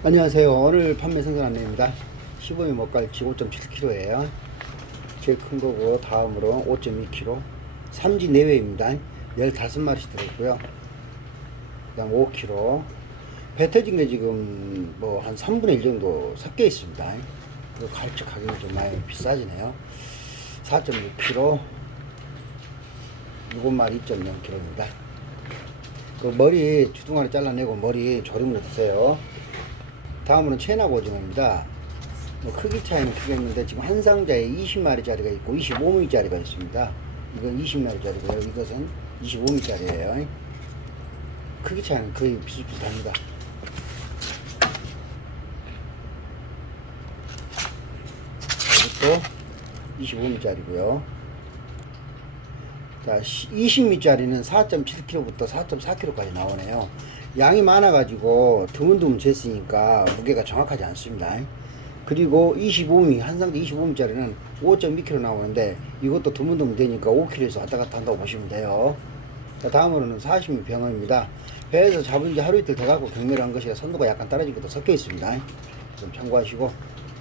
안녕하세요. 오늘 판매 생선 안내입니다. 15미 먹갈치 5.7kg예요. 제일 큰 거고 다음으로 5.2kg. 삼지 내외입니다. 15마리씩 들어있고요. 그 다음 5kg. 배 터진 게 지금 뭐 한 3분의 1 정도 섞여 있습니다. 그리고 갈치 가격이 좀 많이 비싸지네요. 4.6kg. 7마리 2.0kg입니다. 그 머리 주둥아리 잘라내고 머리 조림으로 드세요. 다음으로는 체납 오징어입니다. 뭐 크기 차이는 크게 있는데 지금 한 상자에 20마리짜리가 있고 25미짜리가 있습니다. 이건 20마리짜리고요. 이것은 25미짜리예요. 크기 차이는 거의 비슷비슷합니다. 이것도 25미짜리고요. 자, 20미짜리는 4.7kg부터 4.4kg까지 나오네요. 양이 많아가지고 드문드문 쟀으니까 무게가 정확하지 않습니다. 그리고 25미, 한 상자 25미짜리는 5.2kg 나오는데 이것도 드문드문 되니까 5kg에서 왔다 갔다 한다고 보시면 돼요. 자, 다음으로는 40미 병어입니다. 배에서 잡은 지 하루 이틀 돼갖고 경매를 한 것이라 선도가 약간 떨어진 것도 섞여 있습니다. 좀 참고하시고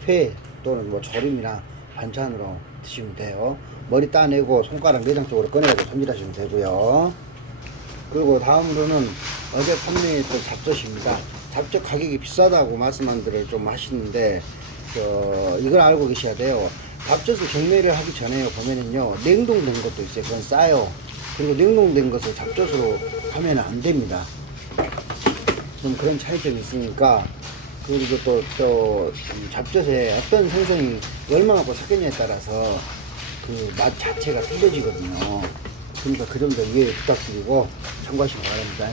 회 또는 뭐 조림이나 반찬으로 드시면 돼요. 머리 따내고 손가락 내장 쪽으로 꺼내가지고 손질하시면 되고요. 그리고 다음으로는 어제 판매했던 잡젓입니다. 잡젓 가격이 비싸다고 말씀한들을 좀 하시는데 저 이걸 알고 계셔야 돼요. 잡젓을 경매를 하기 전에 보면은요 냉동된 것도 있어요. 그건 싸요. 그리고 냉동된 것을 잡젓으로 하면 안 됩니다. 좀 그런 차이점이 있으니까 그리고 또, 또 잡젓에 어떤 생선이 얼마나 섞였냐에 따라서 그 맛 자체가 틀려지거든요. 그러니까 그 점도 이해 부탁드리고 참고하시기 바랍니다.